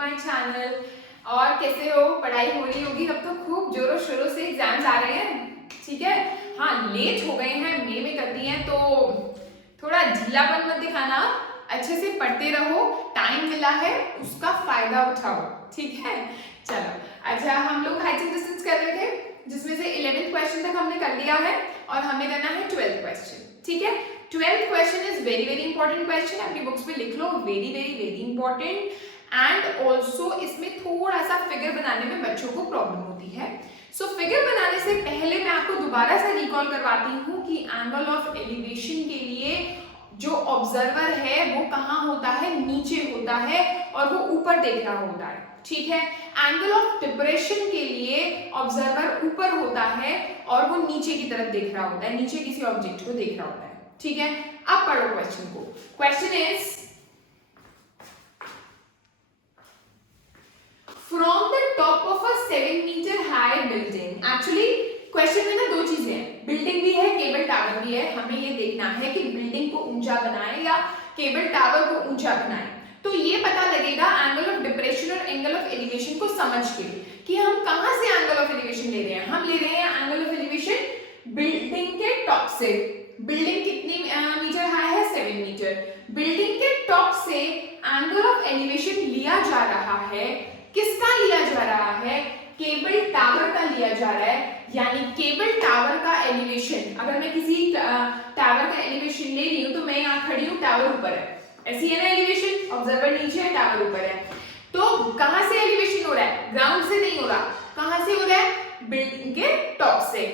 My channel. और कैसे हो? पढ़ाई हो रही होगी, अब तो खूब जोरों शोरों से एग्जाम्स आ रहे हैं, ठीक है। हाँ, लेट हो गए हैं, मई में कर दिए हैं, तो थोड़ा ढीलापन मत दिखाना, अच्छे से पढ़ते रहो, टाइम मिला है उसका फायदा उठाओ, ठीक है। चलो, अच्छा, हम लोग हाइट एंड डिस्टेंस कर रहे थे, जिसमें से 11th क्वेश्चन तक हमने कर लिया है और हमें करना है 12th क्वेश्चन, ठीक है। 12th question is very very important question, अपनी बुक्स पे लिख लो, very very very important. And also इसमें थोड़ा सा फिगर बनाने में बच्चों को प्रॉब्लम होती है। सो फिगर बनाने से पहले मैं आपको दोबारा से रिकॉल करवाती हूँ कि एंगल ऑफ एलिवेशन के लिए जो ऑब्जर्वर है वो कहाँ होता है, नीचे होता है और वो ऊपर देख रहा होता है, ठीक है। एंगल ऑफ डिप्रेशन के लिए ऑब्जर्वर ऊपर होता है और वो नीचे की तरफ देख रहा होता है, नीचे किसी ऑब्जेक्ट को देख रहा होता है, ठीक है। अब पढ़ो क्वेश्चन को। Question is from the top of a 7 meter high building. Actually question में ना दो चीजें हैं, बिल्डिंग भी है, केबल टावर भी है। हमें ये देखना है कि बिल्डिंग को ऊंचा बनाए या केबल टावर को ऊंचा बनाए। तो ये पता लगेगा एंगल ऑफ डिप्रेशन और एंगल ऑफ एलिवेशन को समझ के कि हम कहां से एंगल ऑफ एलिवेशन ले रहे हैं। हम ले रहे हैं एंगल ऑफ एलिवेशन बिल्डिंग के टॉप से। बिल्डिंग कितनी मीटर हाई है? 7 मीटर। बिल्डिंग के टॉप से एंगल ऑफ एलिवेशन लिया जा रहा है। किसका लिया जा रहा है? केबल टावर का लिया जा रहा है। यानी केबल टावर का एलिवेशन, अगर मैं किसी टावर का एलिवेशन ले रही हूं तो मैं यहाँ खड़ी हूँ, टावर ऊपर है, ऐसी है ना एलिवेशन, ऑब्जर्वर नीचे है, टावर ऊपर है। तो कहां से एलिवेशन हो रहा है? ग्राउंड से नहीं हो रहा, कहां से हो रहा है? बिल्डिंग के टॉप से।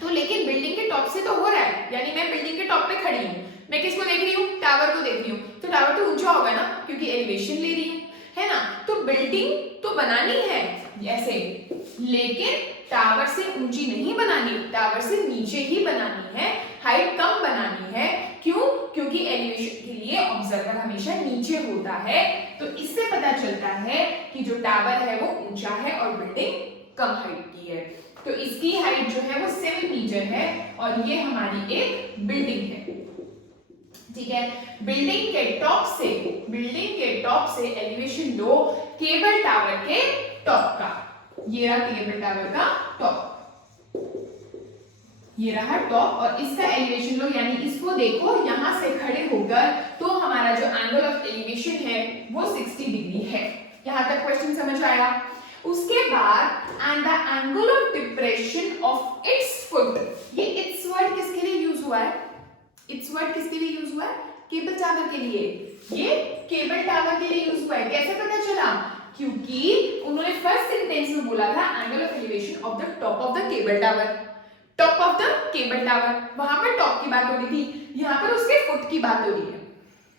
तो लेकिन बिल्डिंग के टॉप से तो हो रहा है, यानी मैं बिल्डिंग के टॉप पे खड़ी हूँ, मैं किसको देख रही हूँ? टावर को देख रही हूँ। तो टावर तो ऊंचा होगा ना, क्योंकि एलिवेशन ले रही हूँ, है ना। तो बिल्डिंग तो बनानी है ऐसे, लेकिन टावर से ऊंची नहीं बनानी, टावर से नीचे ही बनानी है, हाइट कम बनानी है। क्यों? क्योंकि एलिवेशन के लिए ऑब्जर्वर हमेशा नीचे होता है। तो इससे पता चलता है कि जो टावर है वो ऊंचा है और बिल्डिंग कम हाइट की है। तो इसकी हाइट जो है वो 7 मीटर है और ये हमारी एक बिल्डिंग है, ठीक है। बिल्डिंग के टॉप से एलिवेशन लो केबल टावर के टॉप का। ये रहा केबल टावर का टॉप, ये रहा टॉप, और इसका एलिवेशन लो, यानी इसको देखो, यहां से खड़े होकर तो हमारा जो एंगल ऑफ एलिवेशन है वो 60 डिग्री है। यहां तक क्वेश्चन समझ आया? उसके बाद and the angle of depression of its foot. ये इट्स वर्ड किसके लिए यूज हुआ है? इट्स वर्ड किसके लिए यूज हुआ है? केबल टावर के लिए। ये केबल टावर के लिए यूज हुआ है। कैसे पता चला? क्योंकि उन्होंने फर्स्ट सेंटेंस में बोला था angle of elevation of the top of the cable tower, top of the cable tower. वहां पर टॉप की बात हो रही थी, यहां पर उसके फुट की बात हो रही है,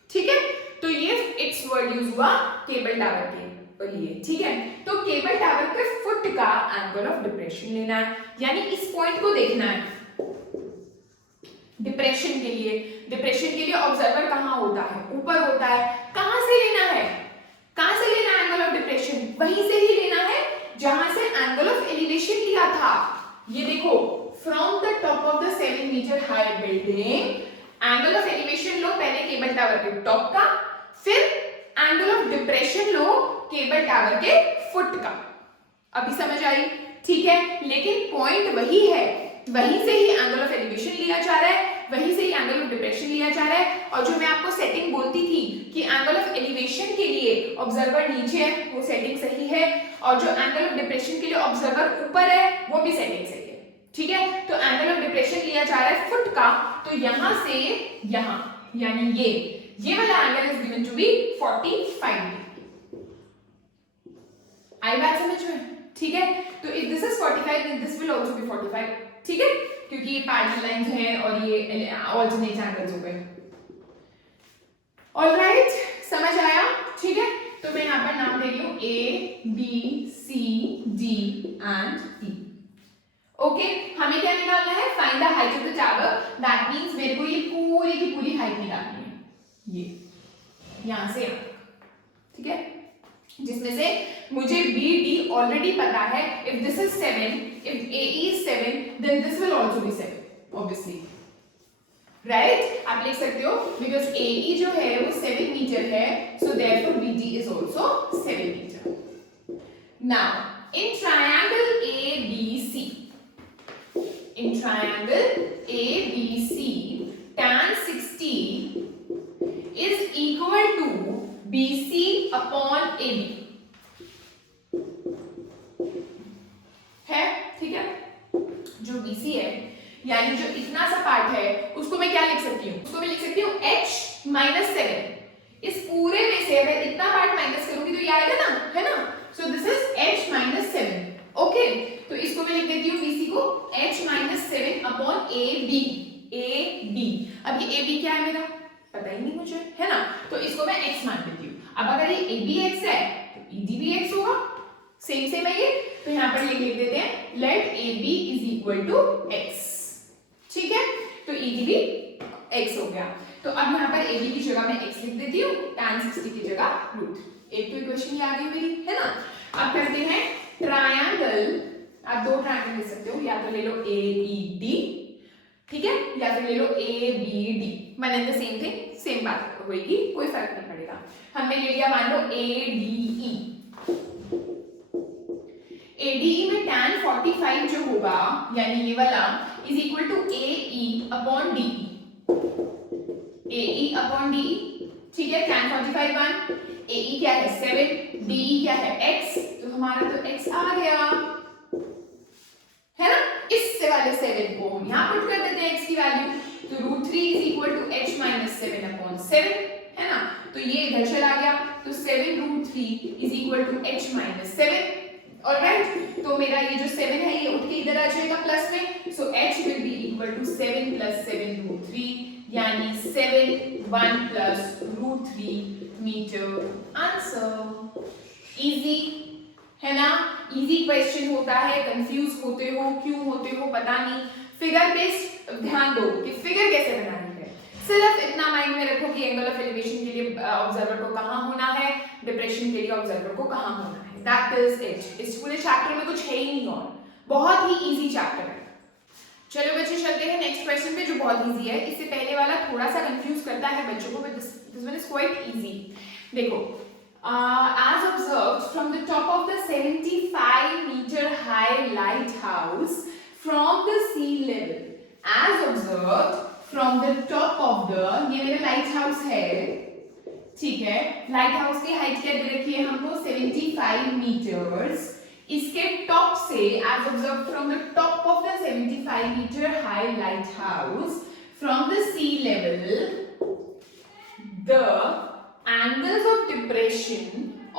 ठीक है। तो ये इट्स वर्ड यूज हुआ केबल टावर के लिए, ठीक है। तो केबल टावर के फुट का एंगल ऑफ डिप्रेशन लेना है, यानी इस पॉइंट को देखना है। डिप्रेशन के लिए ऑब्जर्वर कहां होता है? ऊपर होता है। कहां से लेना है? कहां से लेना है एंगल ऑफ डिप्रेशन? वहीं से ही लेना है जहां से एंगल ऑफ एलिवेशन लिया था। ये देखो, from the top of the 7 meter high building, angle of elevation लो पहले केबल टावर के टॉप का, फिर एंगल ऑफ डिप्रेशन लो केबल टावर के फुट का। अभी समझ आई? ठीक है। लेकिन पॉइंट वही है, वहीं से ही एंगल ऑफ एलिवेशन लिया जा रहा है, वहीं से ही एंगल ऑफ डिप्रेशन लिया जा रहा है। और जो मैं आपको सेटिंग बोलती थी कि एंगल ऑफ एलिवेशन के लिए ऑब्जर्वर नीचे है, वो सेटिंग सही है, और जो एंगल ऑफ डिप्रेशन के लिए ऑब्जर्वर ऊपर है वो भी सेटिंग सही है, ठीक है। तो एंगल ऑफ डिप्रेशन लिया जा रहा है फुट का, तो यहां से यहां, यानी ये वाला angle is given to be 45 degree. आई बात समझ में? ठीक है। तो if this is 45 then this will also be 45, ठीक है, क्योंकि ये पैरेलल लाइंस हैं और ये ऑल्टरनेट एंगल्स हो गए। ऑलराइट, समझ आया? ठीक है। तो मैं यहां पर नाम दे रही हूं A B C D and E। Okay, हमें क्या निकालना है? Find the height of the tower. That means मेरे को ये पूरी की पूरी हाइट निकालनी है, ये यहां से यहां, ठीक है, जिसमें से मुझे BD ऑलरेडी पता है। If this is 7, if AE is 7, then this will also be 7, obviously, right? आप लिख सकते हो because AE जो है वो 7 मीटर है, so therefore BD is is also 7 meter. Now, in triangle ABC, tan 60 is equal to BC upon AB. है, ठीक है? जो BC है, यानी जो इतना सा पार्ट है, उसको मैं क्या लिख सकती हूँ? उसको मैं लिख सकती हूँ h minus 7. इस पूरे में से अगर इतना पार्ट माइनस करूंगी तो ये आएगा ना, है ना? So this is h minus 7. Okay, तो इसको मैं लिख देती हूँ BC को h minus 7 upon AB. अब ये AB क्या है मेरा? पता ही नहीं मुझे, है ना? तो इसको मैं x मान देती हूँ. अब अगर ये AB x है तो ED भी x होगा. सेम है ये. तो यहाँ पर लिख देते हैं let AB is equal to x. ठीक है, तो ED भी x हो गया. तो अब यहाँ पर AB की जगह मैं x लिख देती हूँ, tan 60 की जगह रूट. एक तो इक्वेशन ये आ गई मेरी, है ना? अब करते हैं ट्रायंगल. आप दो ट्रायंगल ले सकते हो, या तो ले लो AED, ठीक है, या फिर ले लो ABD. One and the same thing, same बात होगी, कोई फर्क नहीं पड़ेगा. हमने ले लिया मान लो ADE. ADE में tan 45 जो होगा, यानी ये वाला is equal to AE upon DE. AE upon DE, ठीक है. tan 45 1, AE क्या है 7, DE क्या है x. तो हमारा तो x आ गया, है ना? इससे वाले 7 को हम यहाँ पुट कर देते हैं x की वैल्यू. तो √3 is equal to h minus 7 upon 7, है ना? तो ये इधर चला गया, तो 7√3 is equal to h minus 7. Alright, तो मेरा ये जो 7 है ये उठ के इधर आ जाएगा प्लस में. So h will be equal to 7 plus 7√3, यानी 7 1 plus √3 मीटर. आंसर इजी, है ना? इजी क्वेश्चन होता है. कंफ्यूज होते हो, क्यों होते हो पता नहीं. फिगर बेस्ड ध्यान दो कि फिगर कैसे बनानी है. सिर्फ इतना माइंड में रखो कि एंगल ऑफ एलिवेशन के लिए ऑब्जर्वर को कहां होना है, डिप्रेशन के लिए ऑब्जर्वर को कहां होना है. That is it. इस पूरे चैप्टर में कुछ है ही नहीं और बहुत ही इजी चैप्टर है. चलो बच्चे चलते हैं नेक्स्ट क्वेश्चन पे जो बहुत इजी है. इससे पहले वाला थोड़ा सा कंफ्यूज करता है बच्चों को, but this one is quite easy. देखो, as observed from the top of the 75-meter high lighthouse from the sea level. As observed from the top of the, ये मेरा लाइट हाउस है, ठीक है. लाइट हाउस की height क्या दे रखी है हमको 75 मीटर्स. इसके टॉप से, as observed from the top of the 75-meter high lighthouse from the sea level, the angles of depression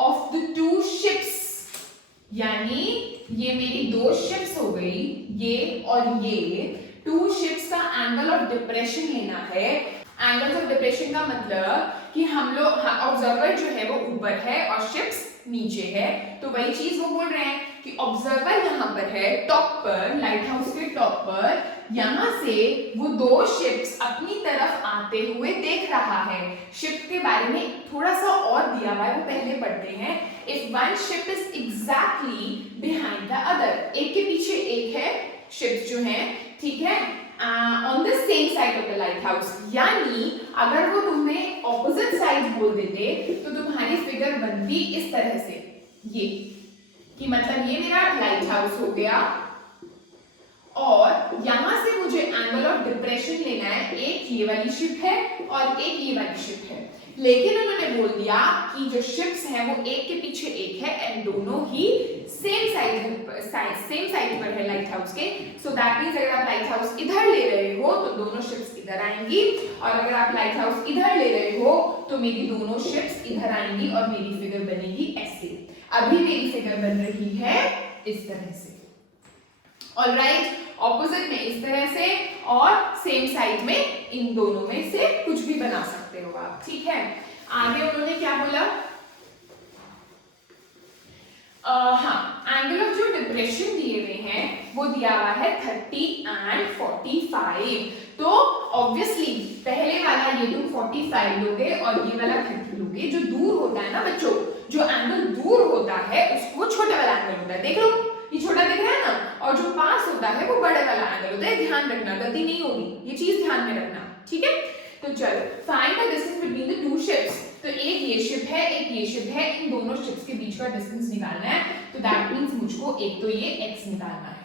of the two ships, यानी ये मेरी दो शिप्स हो गई, ये और ये. टू शिप्स का एंगल ऑफ डिप्रेशन लेना है. एंगल्स ऑफ डिप्रेशन का मतलब कि हम लोग ऑब्जर्वर जो है वो ऊपर है और शिप्स नीचे है. तो वही चीज वो बोल रहे हैं कि ऑब्जर्वर यहाँ पर है टॉप पर, लाइट हाउस के टॉप पर. यहाँ से वो दो शिप्स अपनी तरफ आते हुए देख रहा है. शिप के बारे में थोड़ा सा और दिया हुआ है, वो पहले पढ़ते हैं. If one ship is exactly behind the other, एक के पीछे एक है शिप्स जो हैं, ठीक है, on the same side of the light house. यानी अगर वो तुम्हें ऑपोजिट साइड बोल देते तो तुम्हारी फिगर बनती इस तरह से, ये कि मतलब ये मेरा लाइट हाउस हो गया और यहां से मुझे एंगल ऑफ डिप्रेशन लेना है. एक ये वाली शिप है और एक ये वाली शिप है. लेकिन उन्होंने बोल दिया कि जो शिप्स हैं वो एक के पीछे एक है एंड दोनों ही सेम साइड पर है लाइट हाउस के. सो दैट मींस अगर आप लाइट हाउस इधर ले रहे हो तो दोनों शिप्स इधर आएंगी, और अगर आप लाइट हाउस इधर ले रहे हो तो मेरी दोनों शिप्स इधर आएंगी और मेरी फिगर बनेगी ऐसे. अभी मेरी फिगर बन रही है इस तरह से. ऑलराइट, ऑपोजिट में इस तरह से और सेम साइड में इन दोनों में से कुछ भी बना सकते हो आप. ठीक है, आगे उन्होंने क्या बोला? हाँ, एंगल ऑफ जो डिप्रेशन दिए हुए हैं वो दिया हुआ है 30 and 45. तो ऑब्वियसली पहले वाला ये तुम 45 लोगे और ये वाला 30 लोगे. जो दूर होता है ना बच्चों, जो एंगल दूर होता है उसको छोटा वाला एंगल होता है. देख लो, ये छोटा दिख रहा है ना, और जो पास होता है वो बड़े वाला एंगल होता है. ध्यान रखना, गलती नहीं होगी, ये चीज ध्यान में रखना. ठीक है, तो चलो find the distance between the two ships. तो एक ये शिप है एक ये शिप है, इन दोनों शिप्स के बीच का डिस्टेंस निकालना है, तो दैट मीन्स मुझको एक तो ये x निकालना है,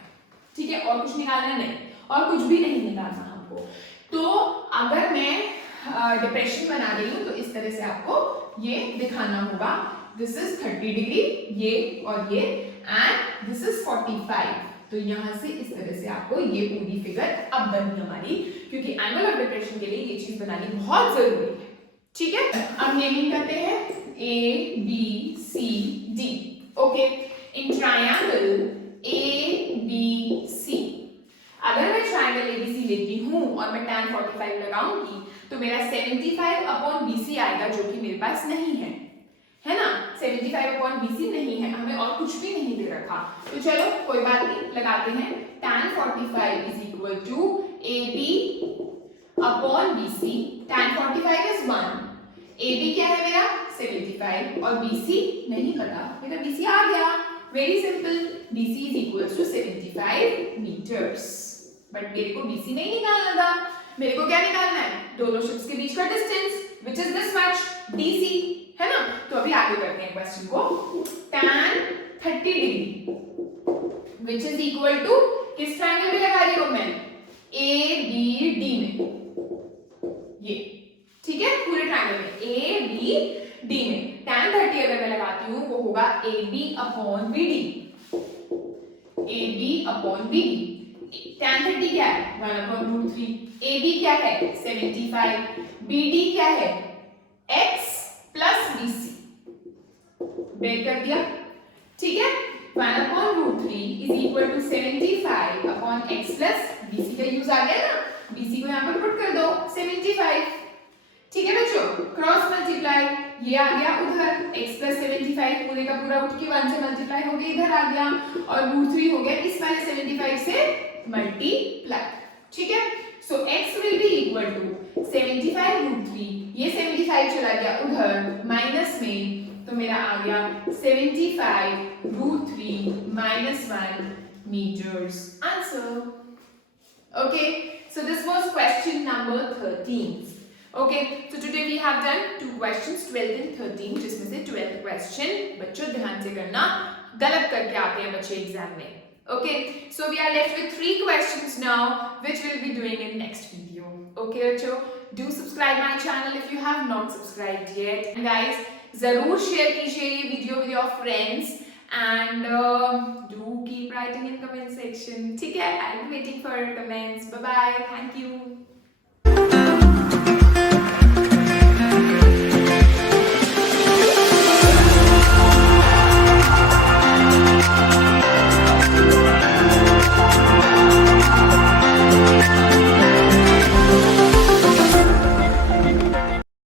ठीक है, और कुछ निकालना नहीं, और कुछ भी नहीं निकालना हमको। तो अगर मैं डिप्रेशन बना रही हूँ तो इस तरह से आपको ये दिखाना होगा, दिस इज 30 डिग्री ये और ये, एंड दिस इज 45। तो यहाँ से इस तरह से आपको ये पूरी फिगर अब बनी हमारी, क्योंकि एंगल ऑफ डिप्रेशन के लिए ये चीज बनानी बहुत जरूरी है, ठीक है। अब नेमिंग करते हैं A B C D, okay. In triangle A B C, अगर मैं ट्रायंगल ABC लेती हूँ और मैं tan 45 लगाऊंगी तो मेरा 75 अपॉन BC आएगा, जो कि मेरे पास नहीं है ना, 75 अपॉन BC नहीं है, हमें और कुछ भी नहीं दे रखा। तो चलो कोई बात नहीं, लगाते हैं tan 45 is equal to AB upon BC, tan 45 is 1, AB क्या है मेरा 75 और BC नहीं पता, मेरा BC आ गया, very simple, BC is equal to 75 meters. But मेरे को BC नहीं निकालना था, मेरे को क्या निकालना है, दोनों शिप्स के बीच का distance, which is this much, DC, है ना। तो अभी आगे करते हैं क्वेश्चन को, tan 30 degree which is equal to किस ट्रायंगल में लगा रही हूं मैं, ABD में, ये ठीक है, पूरे ट्रायंगल में ABD में tan 30 अगर मैं लगाती हूं वो होगा AB upon BD, AB upon BD। tan 30 क्या है 1/√3, AB क्या है 75, BD क्या है x प्लस BC, ब्रेक कर दिया, ठीक है। 1/√3 is equal to 75 upon x plus BC का यूज आ गया ना, BC को यहाँ पर पुट कर दो 75, ठीक है बच्चों, क्रॉस मल्टीप्लाई, ये आ गया उधर x प्लस 75 पूरे का पूरा उठ के 1 से मल्टीप्लाई हो गया, इधर आ गया, और √3 हो गया इस वाले 75 से मल्टीप्लाई, ठीक है। So x will be equal to 75√3, ये 75 चला गया उधर माइनस में, तो मेरा आ गया 75√3 minus 1 meters, answer. Okay, so this was question number 13। Okay, so today we have done two questions, 12th and 13th, जिसमें से 12th question बच्चों ध्यान से करना, गलत करके आते हैं बच्चे एग्जाम में। Okay, so we are left with 3 questions now, which we'll be doing in next video. Okay बच्चों, do subscribe my channel if you have not subscribed yet. And guys, जरूर share कीजिए ये video with your friends and do keep writing in comment section. ठीक है, I'll be waiting for your comments. Bye bye. Thank you.